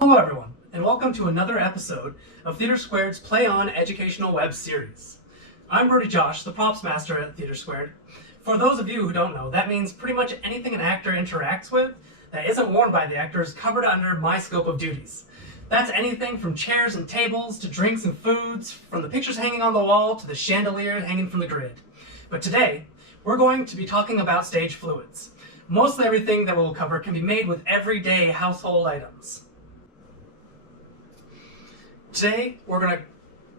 Hello everyone, and welcome to another episode of TheatreSquared's Play On educational web series. I'm Brodie Jasch, the props master at TheatreSquared. For those of you who don't know, that means pretty much anything an actor interacts with that isn't worn by the actor is covered under my scope of duties. That's anything from chairs and tables to drinks and foods, from the pictures hanging on the wall to the chandelier hanging from the grid. But today, we're going to be talking about stage fluids. Mostly everything that we'll cover can be made with everyday household items. Today, we're going to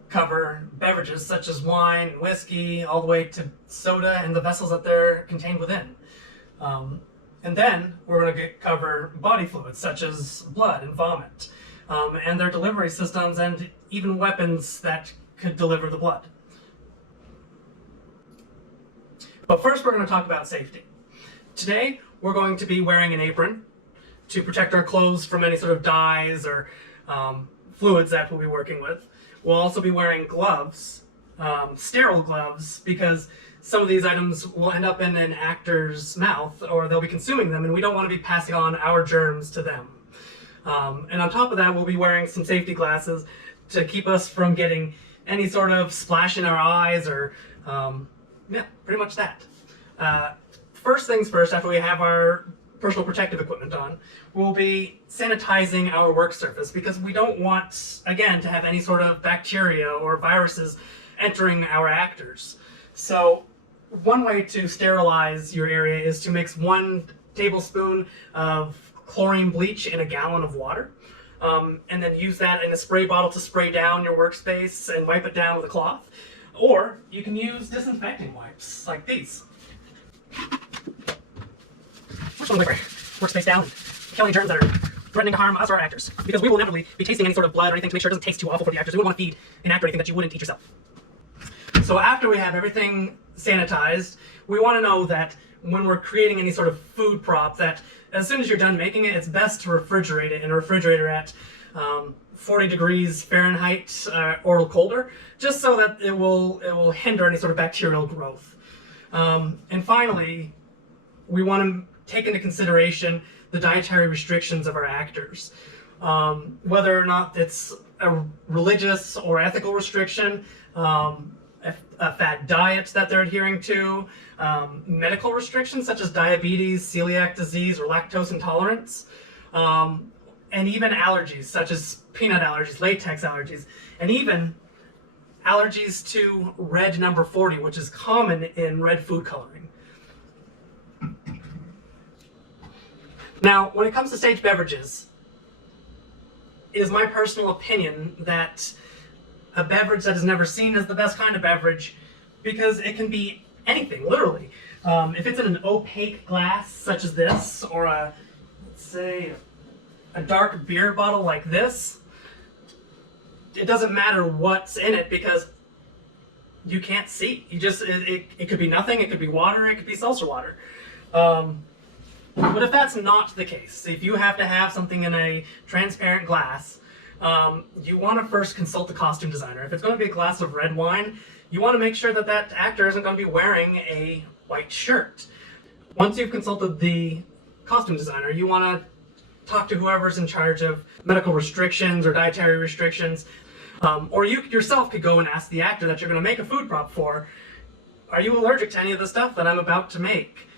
cover beverages such as wine, whiskey, all the way to soda and the vessels that they're contained within. And then we're going to cover body fluids such as blood and vomit, and their delivery systems and even weapons that could deliver the blood. But first, we're going to talk about safety. Today, we're going to be wearing an apron to protect our clothes from any sort of dyes or fluids that we'll be working with. We'll also be wearing gloves, sterile gloves, because some of these items will end up in an actor's mouth or they'll be consuming them, and we don't want to be passing on our germs to them. And on top of that, we'll be wearing some safety glasses to keep us from getting any sort of splash in our eyes or, pretty much that. First things first, after we have our personal protective equipment on, we'll be sanitizing our work surface because we don't want, again, to have any sort of bacteria or viruses entering our actors. So one way to sterilize your area is to mix 1 tablespoon of chlorine bleach in a gallon of water, and then use that in a spray bottle to spray down your workspace and wipe it down with a cloth. Or you can use disinfecting wipes like these. Which one wipe our workspace down and kill any germs that are threatening to harm us or our actors. Because we will inevitably be tasting any sort of blood or anything to make sure it doesn't taste too awful for the actors. We wouldn't want to feed an actor anything that you wouldn't eat yourself. So after we have everything sanitized, we want to know that when we're creating any sort of food prop, that as soon as you're done making it, it's best to refrigerate it in a refrigerator at 40 degrees Fahrenheit or colder, just so that it will hinder any sort of bacterial growth. And finally, we want to take into consideration the dietary restrictions of our actors. Whether or not it's a religious or ethical restriction, a fat diet that they're adhering to, medical restrictions such as diabetes, celiac disease, or lactose intolerance, and even allergies such as peanut allergies, latex allergies, and even allergies to red number 40, which is common in red food coloring. Now, when it comes to stage beverages, it is my personal opinion that a beverage that is never seen as the best kind of beverage, because it can be anything, literally. If it's in an opaque glass, such as this, or let's say, a dark beer bottle like this, it doesn't matter what's in it because you can't see. It could be nothing, it could be water, it could be seltzer water. But if that's not the case, if you have to have something in a transparent glass, you want to first consult the costume designer. If it's going to be a glass of red wine, you want to make sure that that actor isn't going to be wearing a white shirt. Once you've consulted the costume designer, you want to talk to whoever's in charge of medical restrictions or dietary restrictions. Or you yourself could go and ask the actor that you're going to make a food prop for, are you allergic to any of the stuff that I'm about to make?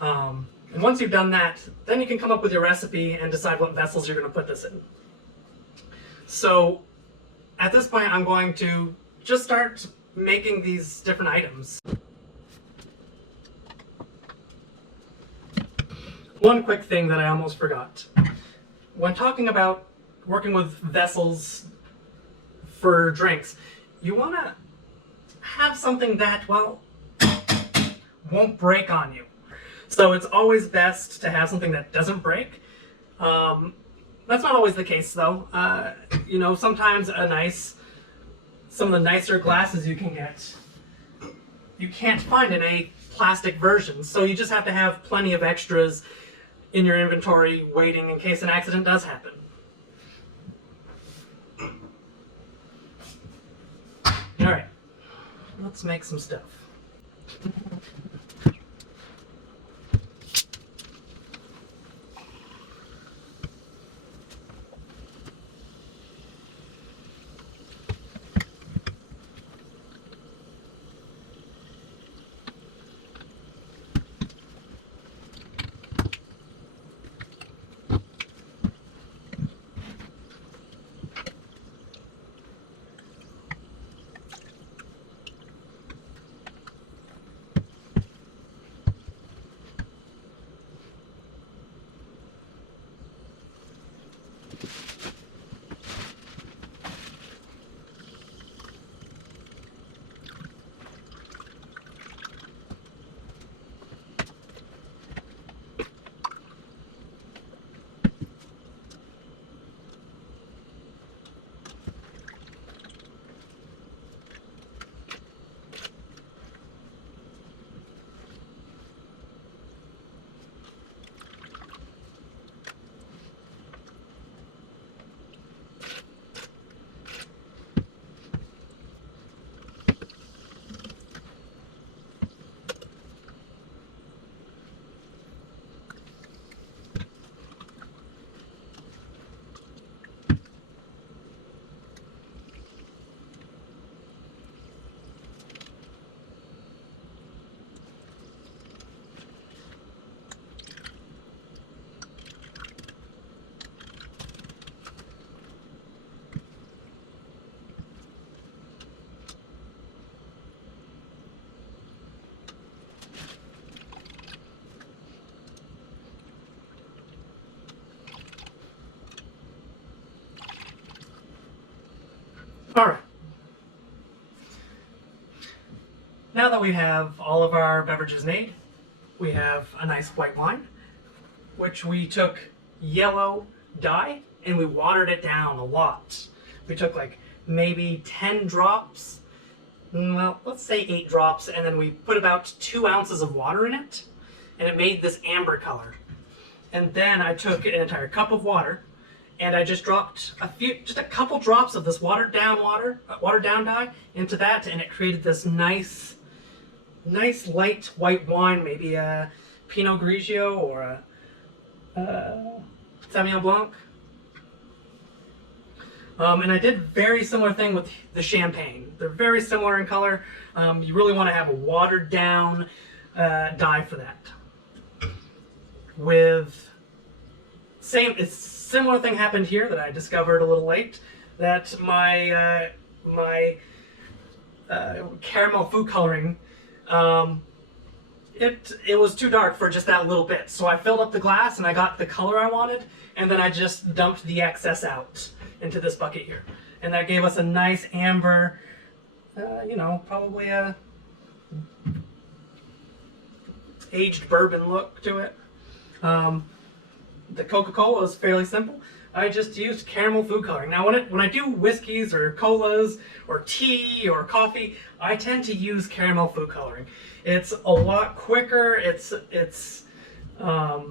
And once you've done that, then you can come up with your recipe and decide what vessels you're going to put this in. So at this point, I'm going to just start making these different items. One quick thing that I almost forgot. When talking about working with vessels for drinks, you want to have something that, well, won't break on you. So it's always best to have something that doesn't break. That's not always the case, though. Sometimes some of the nicer glasses you can get, you can't find in a plastic version. So you just have to have plenty of extras in your inventory waiting in case an accident does happen. All right, let's make some stuff. Alright. Now that we have all of our beverages made, we have a nice white wine, which we took yellow dye and we watered it down a lot. We took like maybe 10 drops, well, let's say 8 drops, and then we put about 2 ounces of water in it, and it made this amber color. And then I took an entire cup of water, and I just dropped just a couple drops of this watered down dye into that, and it created this nice light white wine, maybe a Pinot Grigio or a Sauvignon Blanc. And I did very similar thing with the champagne. They're very similar in color. You really want to have a watered down dye for that. Similar thing happened here that I discovered a little late. That my caramel food coloring, it was too dark for just that little bit. So I filled up the glass and I got the color I wanted, and then I just dumped the excess out into this bucket here, and that gave us a nice amber, probably a aged bourbon look to it. The Coca-Cola is fairly simple. I just used caramel food coloring. Now when I do whiskeys or colas or tea or coffee, I tend to use caramel food coloring. It's a lot quicker, it's a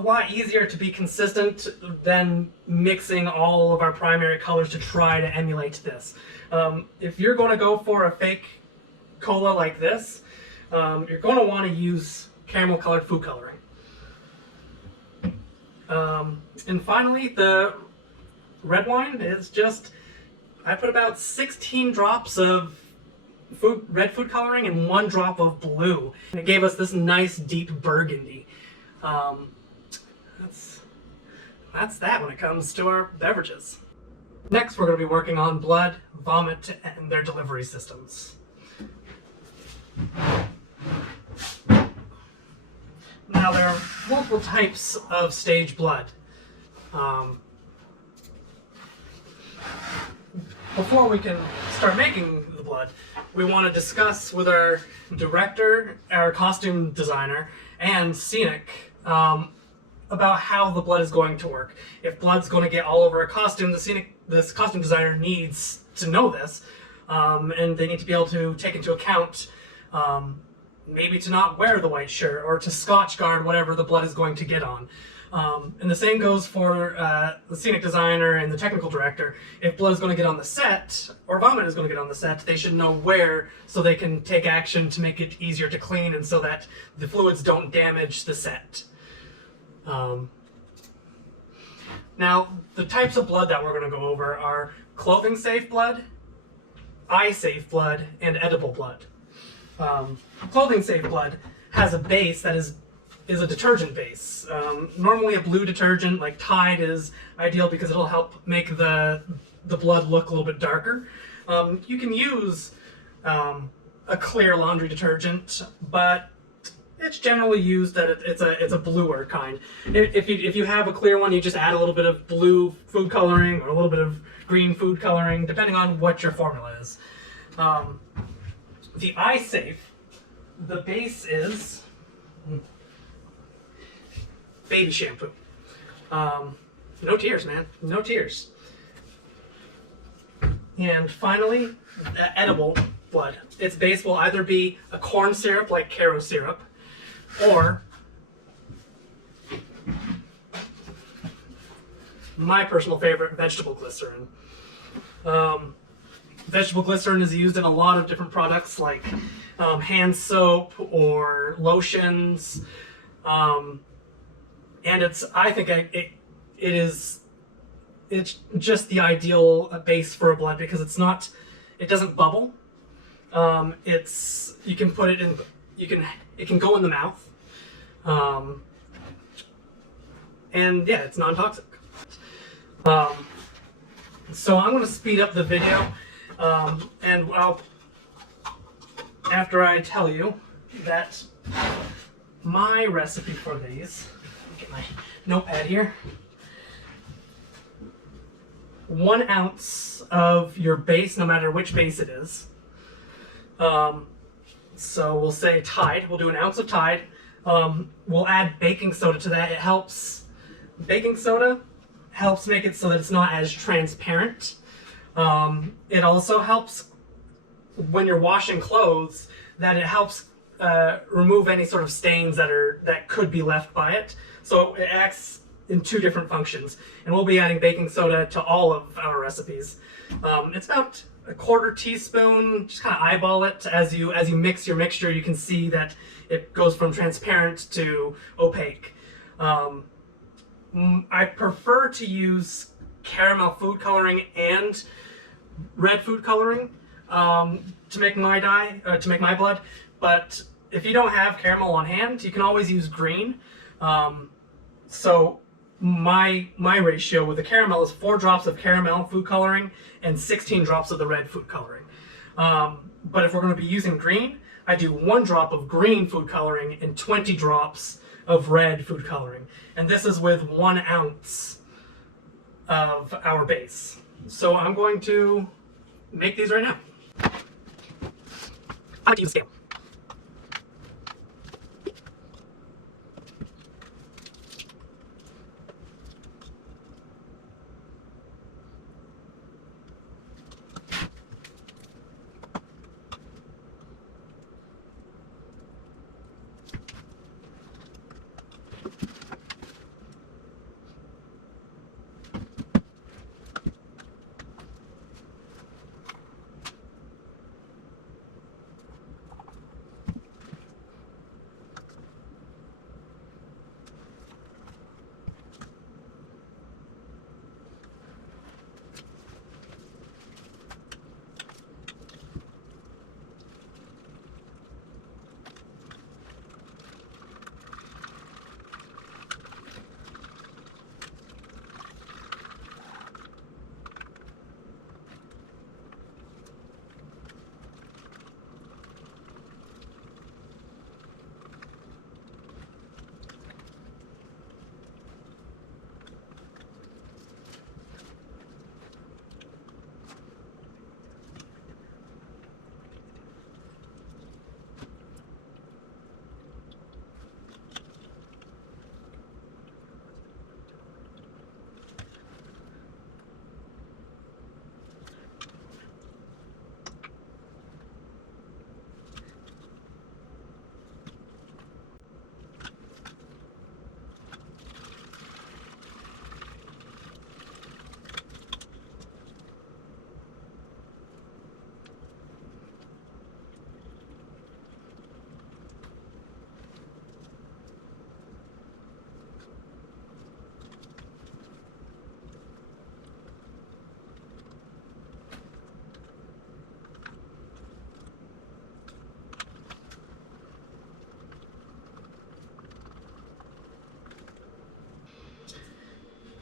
lot easier to be consistent than mixing all of our primary colors to try to emulate this. If you're going to go for a fake cola like this, you're going to want to use caramel colored food coloring. And finally, the red wine is just, I put about 16 drops of red food coloring and 1 drop of blue. And it gave us this nice deep burgundy. That's that when it comes to our beverages. Next, we're going to be working on blood, vomit, and their delivery systems. Now, there are multiple types of stage blood. Before we can start making the blood, we want to discuss with our director, our costume designer, and scenic about how the blood is going to work. If blood's going to get all over a costume, this costume designer needs to know this, and they need to be able to take into account maybe to not wear the white shirt or to scotch guard whatever the blood is going to get on. And the same goes for the scenic designer and the technical director. If blood is going to get on the set, or vomit is going to get on the set, they should know where so they can take action to make it easier to clean and so that the fluids don't damage the set. Now, the types of blood that we're going to go over are clothing-safe blood, eye-safe blood, and edible blood. Clothing-safe blood has a base that is a detergent base. Normally a blue detergent like Tide is ideal because it'll help make the blood look a little bit darker. You can use a clear laundry detergent, but it's generally used that it's a bluer kind. If you have a clear one, you just add a little bit of blue food coloring or a little bit of green food coloring, depending on what your formula is. The Eye Safe, the base is baby shampoo. No tears, man. No tears. And finally, the edible blood. Its base will either be a corn syrup like Caro syrup, or my personal favorite, vegetable glycerin. Vegetable glycerin is used in a lot of different products like hand soap or lotions, and I think it's just the ideal base for a blood because it doesn't bubble. You can put it in, it can go in the mouth, and yeah, it's non-toxic. So I'm going to speed up the video, and after I tell you that my recipe for these, get my notepad here. 1 ounce of your base, no matter which base it is. So we'll say Tide. We'll do 1 ounce of Tide. We'll add baking soda to that. Baking soda helps make it so that it's not as transparent. It also helps when you're washing clothes, that it helps remove any sort of stains that could be left by it. So it acts in 2 different functions, and we'll be adding baking soda to all of our recipes. It's about 1/4 teaspoon. Just kind of eyeball it as you mix your mixture. You can see that it goes from transparent to opaque. I prefer to use caramel food coloring and red food coloring to make my blood. But if you don't have caramel on hand, you can always use green. So my ratio with the caramel is 4 drops of caramel food coloring and 16 drops of the red food coloring. But if we're going to be using green, I do 1 drop of green food coloring and 20 drops of red food coloring. And this is with 1 ounce of our base. So I'm going to make these right now. I like to use a scale.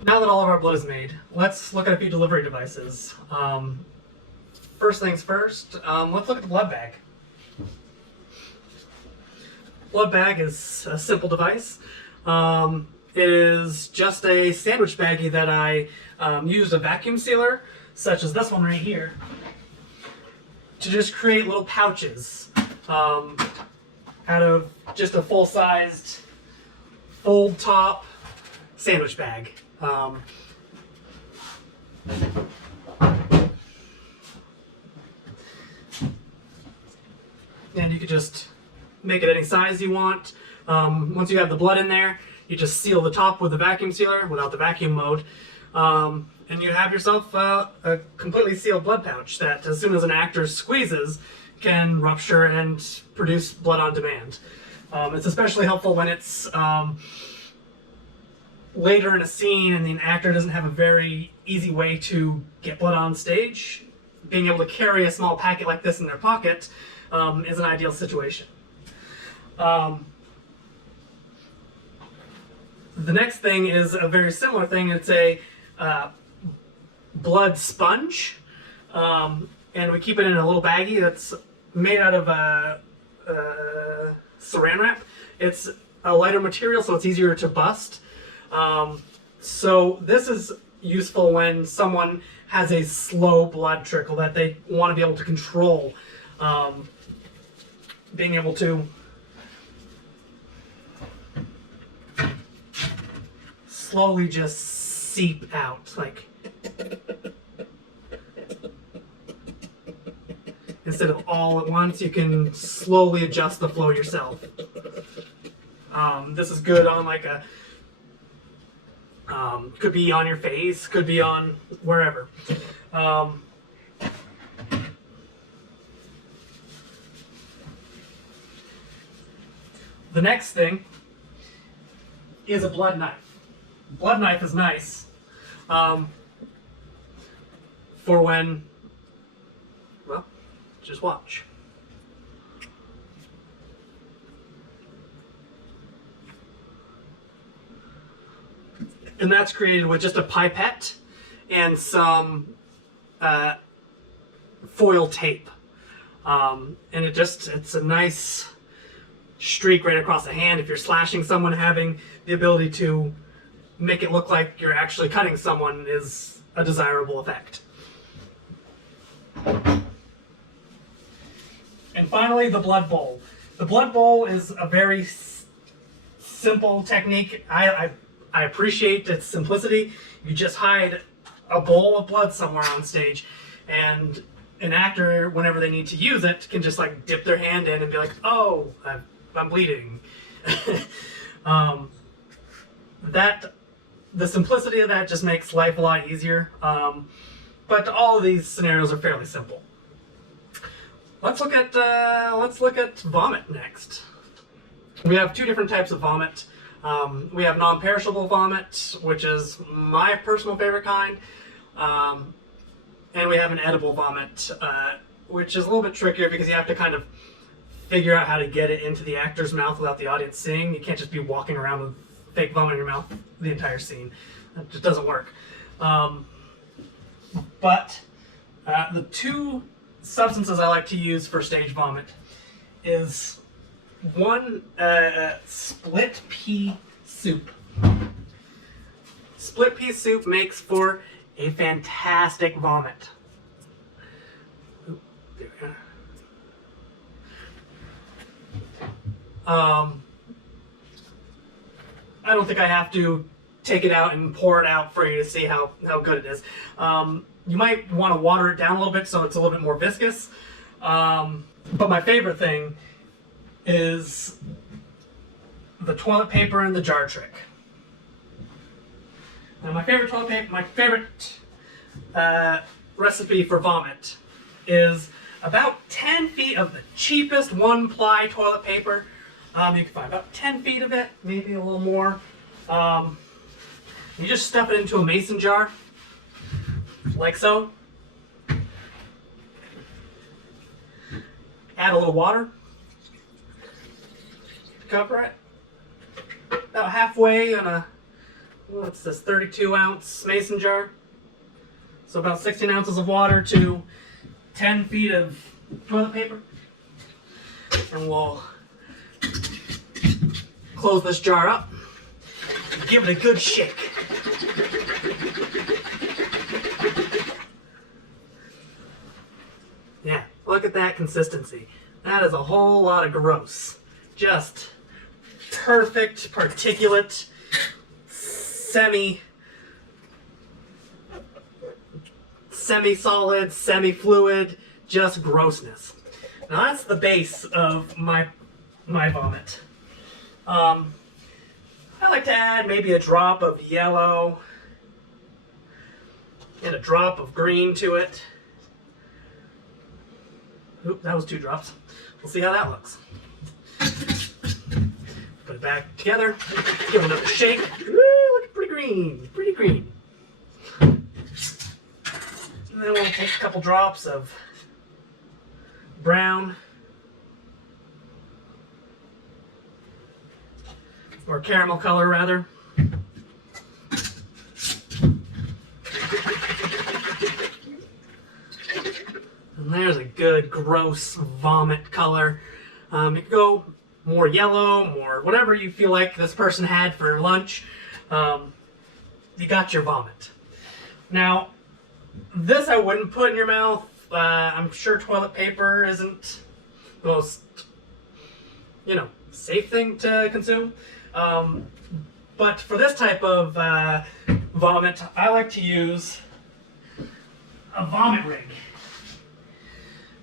Now that all of our blood is made, let's look at a few delivery devices. First things first, let's look at the blood bag. blood bag is a simple device. It is just a sandwich baggie that I used a vacuum sealer, such as this one right here, to just create little pouches out of just a full-sized fold top sandwich bag. And you could just make it any size you want. Once you have the blood in there, you just seal the top with the vacuum sealer without the vacuum mode. And you have yourself a completely sealed blood pouch that, as soon as an actor squeezes, can rupture and produce blood on demand. It's especially helpful when it's later in a scene and the actor doesn't have a very easy way to get blood on stage. Being able to carry a small packet like this in their pocket is an ideal situation. The next thing is a very similar thing. It's a blood sponge, and we keep it in a little baggie that's made out of saran wrap. It's a lighter material, so it's easier to bust. So this is useful when someone has a slow blood trickle that they want to be able to control. Being able to slowly just seep out, like, instead of all at once, you can slowly adjust the flow yourself. This is good on like a, could be on your face, could be on wherever. The next thing is a blood knife. Blood knife is nice for when, well, just watch. And that's created with just a pipette and some foil tape. And it's a nice streak right across the hand. If you're slashing someone, having the ability to make it look like you're actually cutting someone is a desirable effect. And finally, the blood bowl. The blood bowl is a very simple technique. I appreciate its simplicity. You just hide a bowl of blood somewhere on stage, and an actor, whenever they need to use it, can just like dip their hand in and be like, "Oh, I'm bleeding." The simplicity of that just makes life a lot easier. But all of these scenarios are fairly simple. Let's look at vomit next. We have two different types of vomit. We have non-perishable vomit, which is my personal favorite kind, and we have an edible vomit, which is a little bit trickier because you have to kind of figure out how to get it into the actor's mouth without the audience seeing. You can't just be walking around with fake vomit in your mouth the entire scene. It just doesn't work. But the two substances I like to use for stage vomit is one, split pea soup. Split pea soup makes for a fantastic vomit. I don't think I have to take it out and pour it out for you to see how good it is. You might want to water it down a little bit so it's a little bit more viscous. But my favorite thing is the toilet paper and the jar trick. Now my favorite recipe for vomit is about 10 feet of the cheapest one-ply toilet paper. You can find about 10 feet of it, maybe a little more. You just stuff it into a mason jar, like so. Add a little water. Cover it. About halfway on a, what's this, 32-ounce mason jar. So about 16 ounces of water to 10 feet of toilet paper. And we'll close this jar up, give it a good shake. Yeah, look at that consistency. That is a whole lot of gross. Just perfect, particulate, semi-solid, semi-fluid, just grossness. Now that's the base of my vomit. I like to add maybe a drop of yellow and a drop of green to it. Oop, that was 2 drops. We'll see how that looks. Put it back together, give it another shake. Ooh, looking pretty green, pretty green. And then we'll take a couple drops of brown or caramel color rather. And there's a good gross vomit color. It could go more yellow, more whatever you feel like this person had for lunch. You got your vomit. Now, this I wouldn't put in your mouth. I'm sure toilet paper isn't the most, safe thing to consume. But for this type of vomit, I like to use a vomit rig.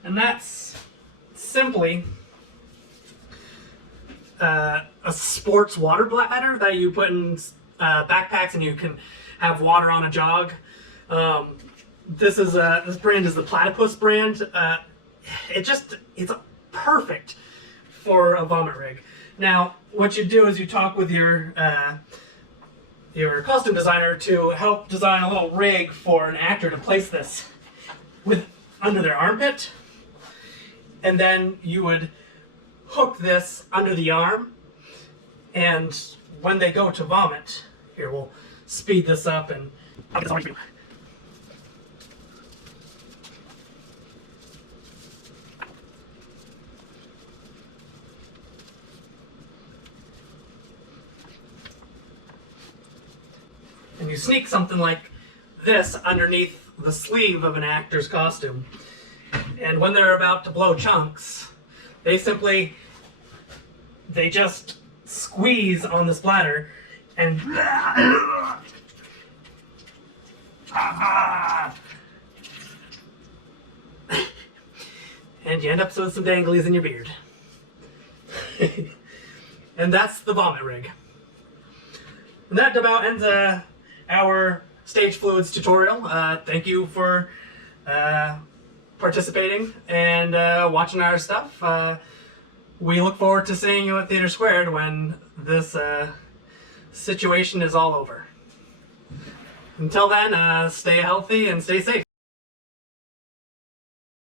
And that's simply a sports water bladder that you put in backpacks, and you can have water on a jog. This brand is the Platypus brand. It's perfect for a vomit rig. Now, what you do is you talk with your costume designer to help design a little rig for an actor to place this under their armpit, and then you would hook this under the arm, and when they go to vomit, here we'll speed this up and I'll get this all ready for you. And you sneak something like this underneath the sleeve of an actor's costume. And when they're about to blow chunks, they just squeeze on this bladder and and you end up with some danglies in your beard. And that's the vomit rig. And that about ends our stage fluids tutorial. Thank you for participating and watching our stuff. We look forward to seeing you at TheatreSquared when this situation is all over. Until then, stay healthy and stay safe.